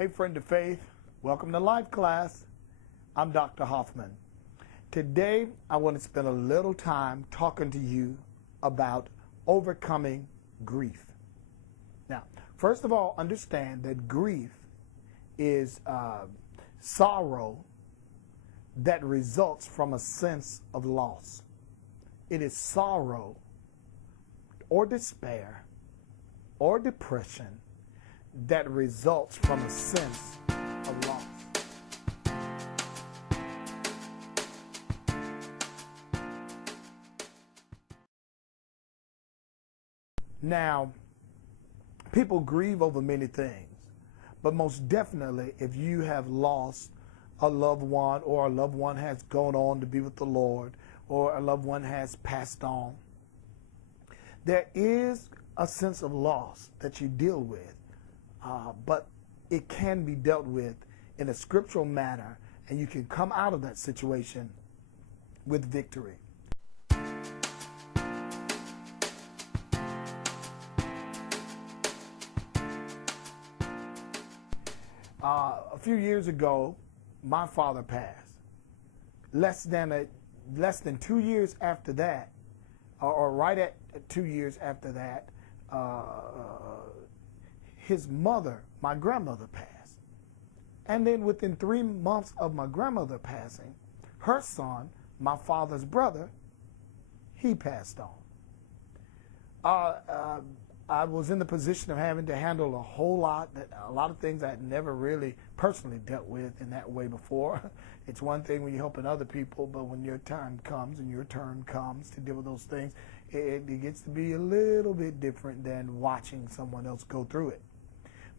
Hey, friend of faith, welcome to Life Class. I'm Dr. Hoffman. Today, I want to spend a little time talking to you about overcoming grief. Now, first of all, understand that grief is sorrow that results from a sense of loss. It is sorrow or despair or depression that results from a sense of loss. Now, people grieve over many things, but most definitely if you have lost a loved one, or a loved one has gone on to be with the Lord, or a loved one has passed on, there is a sense of loss that you deal with. But it can be dealt with in a scriptural manner, and you can come out of that situation with victory. A few years ago, my father passed. Less than 2 years after that, or right at 2 years after that, his mother, my grandmother, passed. And then within 3 months of my grandmother passing, her son, my father's brother, he passed on. I was in the position of having to handle a lot of things I had never really personally dealt with in that way before. It's one thing when you're helping other people, but when your time comes and your turn comes to deal with those things, it gets to be a little bit different than watching someone else go through it.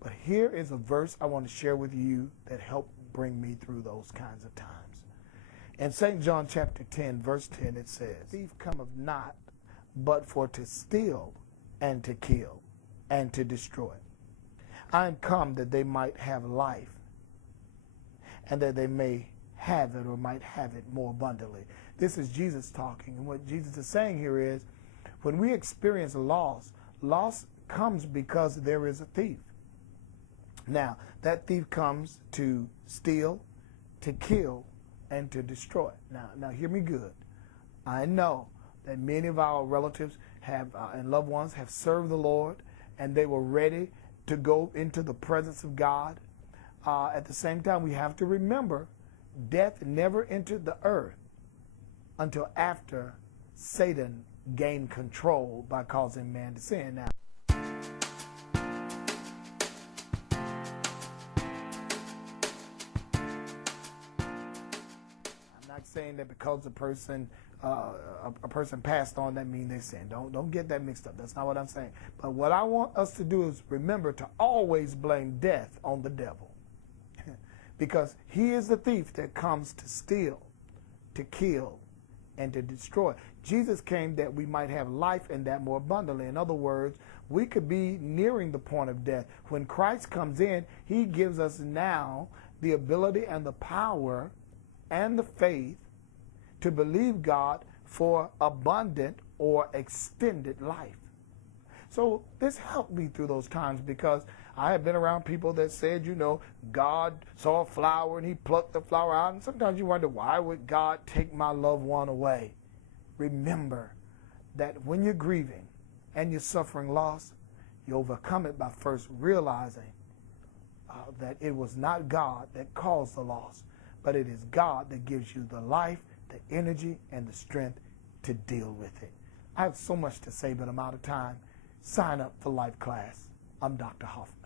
But here is a verse I want to share with you that helped bring me through those kinds of times. In St. John chapter 10, verse 10, it says, "Thief cometh not, but for to steal and to kill and to destroy. I am come that they might have life, and that they may have it, or might have it more abundantly." This is Jesus talking. And what Jesus is saying here is, when we experience loss comes because there is a thief. Now, that thief comes to steal, to kill, and to destroy. Now hear me good. I know that many of our relatives have and loved ones have served the Lord, and they were ready to go into the presence of God. At the same time, we have to remember, death never entered the earth until after Satan gained control by causing man to sin. Now, saying that because a person passed on, that means they sin. Don't get that mixed up. That's not what I'm saying. But what I want us to do is remember to always blame death on the devil, because he is the thief that comes to steal, to kill, and to destroy. Jesus came that we might have life and that more abundantly. In other words, we could be nearing the point of death. When Christ comes in, he gives us now the ability and the power and the faith to believe God for abundant or extended life. So this helped me through those times, because I have been around people that said, God saw a flower and he plucked the flower out. And sometimes you wonder, why would God take my loved one away? Remember that when you're grieving and you're suffering loss, you overcome it by first realizing that it was not God that caused the loss, but it is God that gives you the life, the energy, and the strength to deal with it. I have so much to say, but I'm out of time. Sign up for Life Class. I'm Dr. Hoffman.